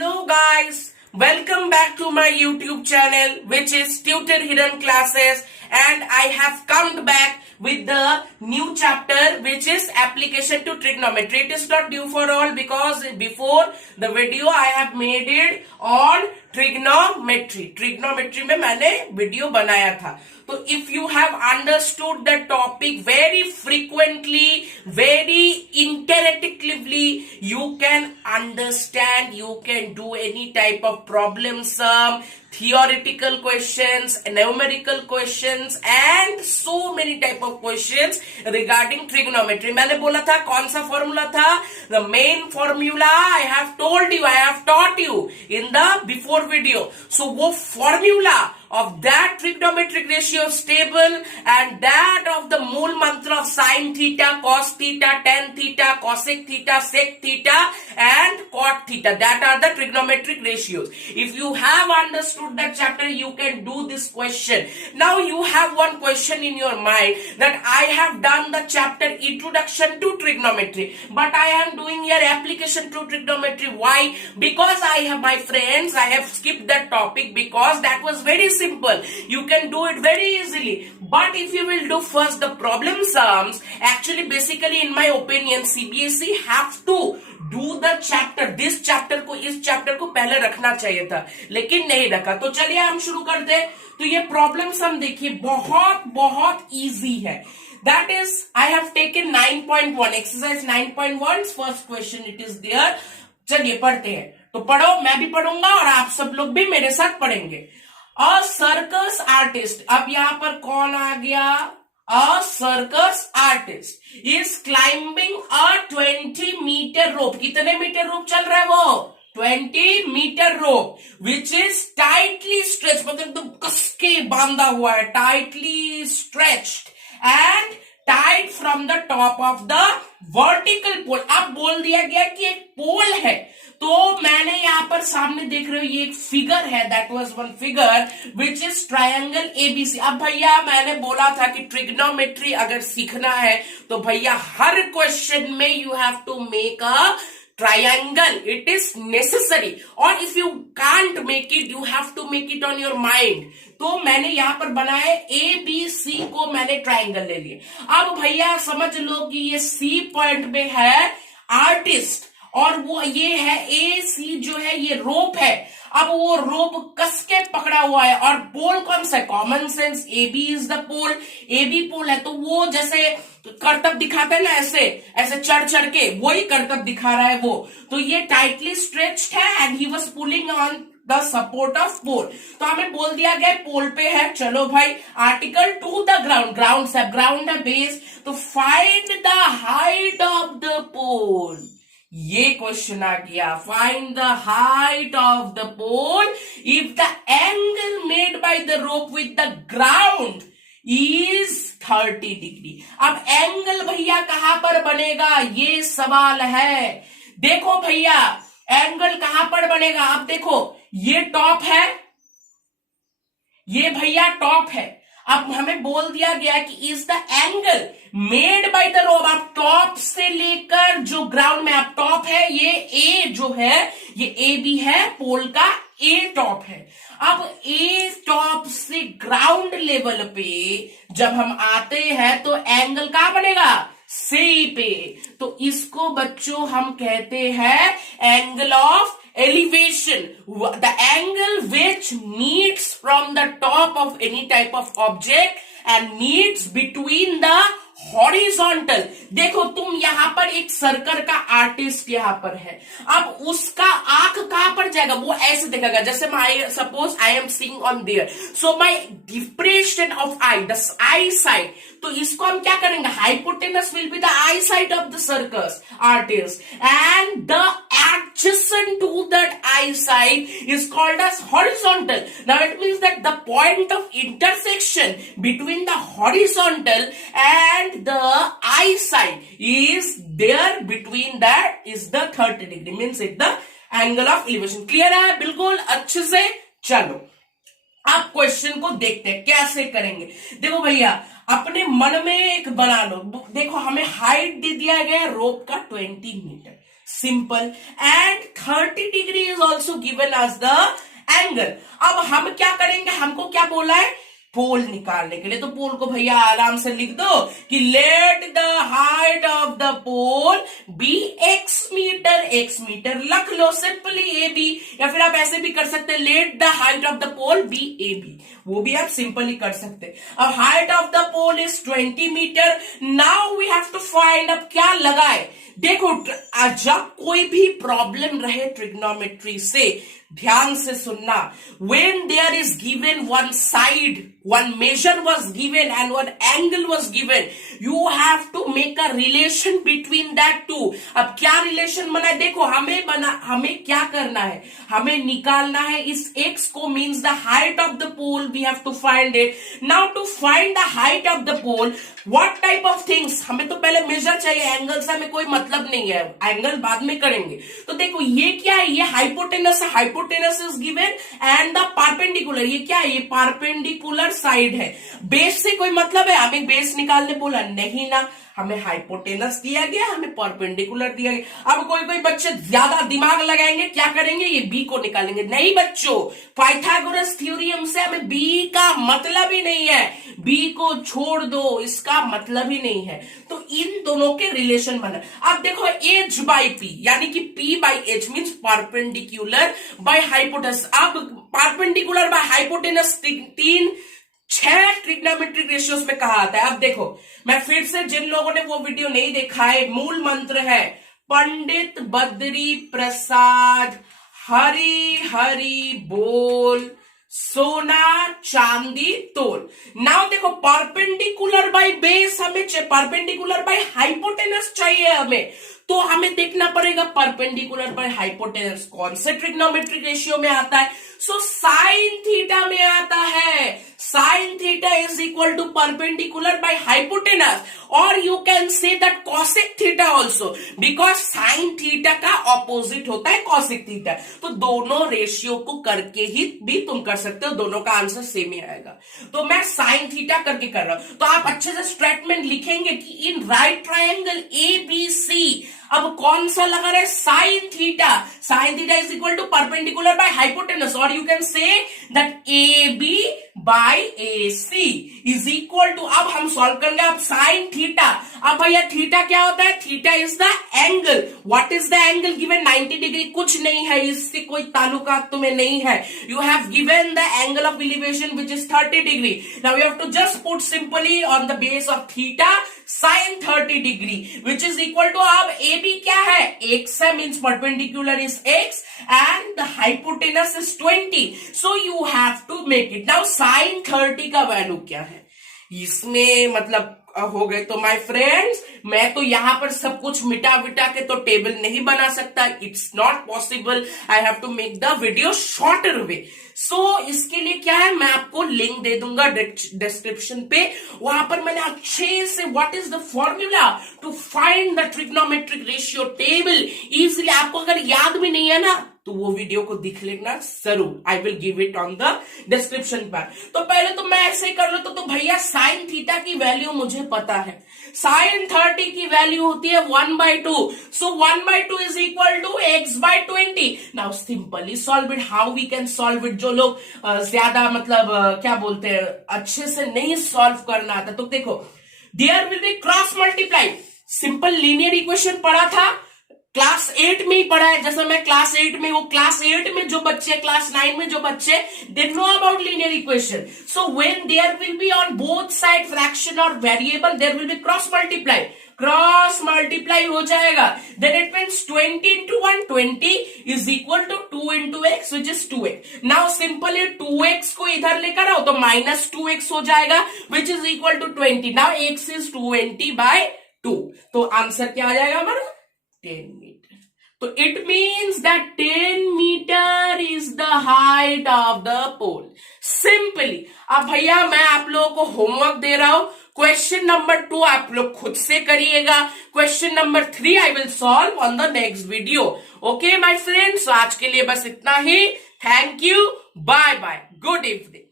Hello guys, welcome back to my YouTube channel which is Tutor Hidden Classes, and I have come back with the new chapter which is application to trigonometry. It is not new for all because before the video I have made it on trigonometry में मैंने video बनाया था. So if you have understood the topic very frequently, very interactively, you can understand, you can do any type of problem sum, theoretical questions, numerical questions and so many type of questions regarding trigonometry. मैंने बोला था कौन सा formula था? The main formula I have told you, I have taught you in the before video. So वो formula of that trigonometric ratio table and that of the मूल मंत्र of sin theta, cos theta, tan theta, cosec theta, sec theta and cot theta. That are the trigonometric ratios. If you have understood that chapter, you can do this question. Now you have one question in your mind that I have done the chapter introduction to trigonometry, but I am doing here application to trigonometry. Why? Because I have, my friends, I have skipped that topic because that was very simple. You can do it very easily. But if you will do first the problem sums, actually basically in my opinion CBSE have to do the chapter. This chapter को, इस chapter को पहले रखना चाहिए था लेकिन नहीं रखा. तो चलिए हम शुरू करते हैं. तो ये प्रॉब्लम सम देखिए बहुत बहुत इजी है. That is, I have taken 9.1 exercise 9.1 first question it is there. चलिए पढ़ते हैं. तो पढ़ो, मैं भी पढ़ूंगा और आप सब लोग भी मेरे साथ पढ़ेंगे. अ सर्कस आर्टिस्ट, अब यहां पर कौन आ गया? A circus artist is climbing a 20 meter rope. कितने मीटर रोप चल रहा है वो? 20 meter rope which is tightly stretched, मतलब एकदम कस के बांधा हुआ है, tightly stretched and tied from the top of the vertical pole. अब बोल दिया गया कि एक पोल है, तो मैंने यहां पर सामने देख रहे हो ये एक फिगर है. That was one figure which is triangle ABC. अब भैया मैंने बोला था कि ट्रिग्नोमेट्री अगर सीखना है तो भैया हर क्वेश्चन में you have to make a triangle. It is necessary, और if you can't make it you have to make it on your mind. तो मैंने यहां पर बनाया ए बी सी को मैंने ट्रायंगल ले लिया. अब भैया समझ लो कि ये सी पॉइंट में है आर्टिस्ट और वो ये है ए सी जो है ये रोप है. अब वो रोप कस के पकड़ा हुआ है और पोल कौन सा? Common sense, A B is the pole. A B pole है तो वो जैसे करतब दिखाता है ना, ऐसे ऐसे चढ़ चढ़ के वही करतब दिखा रहा है वो. तो ये टाइटली स्ट्रेच्ड है and he was pulling on the support of pole. तो हमें बोल दिया गया पोल पे है. चलो भाई, article to the ground, ground है बेस. तो find the height of the pole. ये क्वेश्चन आ गया. Find the height of the pole if the angle made by the rope with the ground is 30 degree. अब angle भैया कहां पर बनेगा ये सवाल है. देखो भैया एंगल कहां पर बनेगा. अब देखो ये टॉप है, ये भैया टॉप है. अब हमें बोल दिया गया कि is the angle made by the रोप. आप टॉप से लेकर जो ग्राउंड में आप टॉप है, ये ए जो है ये ए बी है, पोल का ए टॉप है. अब ए टॉप से ग्राउंड लेवल पे जब हम आते हैं तो एंगल कहां बनेगा? सी पे. तो इसको बच्चों हम कहते हैं angle of elevation, the angle which meets from the top of any type of object and meets between the horizontal. देखो तुम यहां पर एक सर्कल का आर्टिस्ट यहां पर है. अब उसका आंख कहां पर जाएगा? वो ऐसे देखेगा जैसे मैं suppose I am seeing on their. So my depression of I, the I side. तो इसको हम क्या करेंगे? Hypotenuse will be the I side of the circus artist and the adjacent to that eye side is called as horizontal. Now it means that the point of intersection between the horizontal and the eye side is there, between that is the 30 degree, means it the angle of elevation. Clear है बिल्कुल अच्छे से. चलो आप question को देखते हैं कैसे करेंगे. देखो भैया अपने मन में एक बना लो. देखो हमें हाइट दे दिया गया रोप का 20 metre. Simple. And 30 degree is also given as the angle. अब हम क्या करेंगे, हमको क्या बोला है, पोल निकालने के लिए। तो पोल को भैया आराम से लिख दो कि let the height of the pole be x metre रख लो सिंपली ए बी, या फिर आप ऐसे भी कर सकते हैं let the height of the pole be A B, वो भी आप सिंपली कर सकते हैं। अब height of the pole is 20 metre. Now we have to find, अब क्या लगाए, देखो जब कोई भी प्रॉब्लम रहे ट्रिग्नोमेट्री से, ध्यान से सुनना, when there is given one side, one measure was given and one angle was given, you have to make a relation between that two। अब क्या रिलेशन बना है, देखो हमें क्या करना है, हमें निकालना है इस x को, means the height of the pole we have to find it। now to find the height of the pole, what type of things, हमें तो पहले मेजर चाहिए, एंगल से हमें कोई मतलब नहीं है, एंगल बाद में करेंगे। तो देखो ये क्या है, ये हाइपोटेनस है, hypotenuse is given and the perpendicular, ये क्या है, ये परपेंडिकुलर साइड है। बेस से कोई मतलब है, हमें बेस निकालने बोला नहीं ना, हमें हाइपोटेनस दिया गया, हमें परपेंडिकुलर दिया गया। अब कोई बच्चे ज्यादा दिमाग लगाएंगे, क्या करेंगे, ये बी को निकालेंगे। नहीं बच्चों, पाइथागोरस थ्योरम से हमें बी का मतलब ही नहीं है, बी को छोड़ दो, इसका मतलब ही नहीं है। तो इन दोनों के रिलेशन बना। अब देखो एच बाई पी, यानी कि P by H means perpendicular by hypotenuse. अब perpendicular by hypotenuse 6 trigonometric ratios में कहा आता है। अब देखो मैं फिर से, जिन लोगों ने वो वीडियो नहीं देखा है, मूल मंत्र है पंडित बद्री प्रसाद हरि हरि बोल, सोना चांदी तोल। नाउ देखो परपेंडिकुलर बाय बेस हमें चाहिए, परपेंडिकुलर बाय हाइपोटेनस चाहिए हमें, तो हमें देखना पड़ेगा परपेंडिकुलर बाय हाइपोटेनस कौन से ट्रिग्नोमेट्रिक रेशियो में आता है। सो साइन थीटा में आता है, sine theta is equal to perpendicular by hypotenuse, और you can say that cosec theta also, because sine theta का ऑपोजिट होता है कॉसेक थीटा। तो दोनों रेशियो को करके ही भी तुम कर सकते हो, दोनों का आंसर सेम ही आएगा। तो मैं साइन थीटा करके कर रहा हूं, तो आप अच्छे से स्टेटमेंट लिखेंगे कि in right triangle A B C, अब कौन सा लगा रहा है, sine theta, sine theta is equal to perpendicular by hypotenuse, और you can say that A B by A C is equal to, अब हम सॉल्व करेंगे। अब साइन थीटा, अब भैया थीटा क्या होता है, theta is the angle. What is the angle given, 90 degree, कुछ नहीं है, इससे कोई ताल्लुकात तुम्हें नहीं है। You have given the angle of elevation which is 30 degree. Now you have to just put simply on the base of theta sine 30 degree which is equal to, अब ए बी क्या है, x है, means perpendicular is x and the hypotenuse is 20, so you have to make it. Now sine 30 का value क्या है, इसमें मतलब हो गए। तो माय फ्रेंड्स, मैं तो यहां पर सब कुछ मिटा विटा के तो टेबल नहीं बना सकता, it's not possible, I have to make the video shorter way. So इसके लिए क्या है, मैं आपको लिंक दे दूंगा डिस्क्रिप्शन पे, वहां पर मैंने अच्छे से what is the formula to find the trigonometric ratio table easily, आपको अगर याद भी नहीं है ना तो वो वीडियो को देख लेना जरूर, I will give it on the description पर। तो पहले तो मैं ऐसे ही कर लो, तो भैया साइन थीटा की वैल्यू मुझे पता है, साइन 30 की वैल्यू होती है 1/2, so 1/2 is equal to x/20। Now simply solve it, how we can solve it. जो लोग ज्यादा मतलब क्या बोलते हैं, अच्छे से नहीं सॉल्व करना आता, तो देखो there will be cross multiply, simple linear equation पढ़ा था क्लास 8 में ही पढ़ा है, जैसे मैं क्लास 8 में, वो क्लास 8 में जो बच्चे, क्लास 9 में जो बच्चे, they know about linear equation. So when there will be on both side fraction और variable, there will be cross multiply, cross multiply हो जाएगा, then it means 20 into 1 20 is equal to 2 into x which is 2x। Now simply 2x को इधर लेकर आओ तो -2x हो जाएगा which is equal to 20। Now x is 20/2, तो आंसर क्या आ जाएगा हमारा 10 मीटर। तो it means that 10 metre is the height of the pole, simply. अब भैया मैं आप लोगों को होमवर्क दे रहा हूं, क्वेश्चन नंबर 2 आप लोग खुद से करिएगा, question number 3 I will solve on the next video. Okay my friends, आज के लिए बस इतना ही, thank you, bye bye, good evening.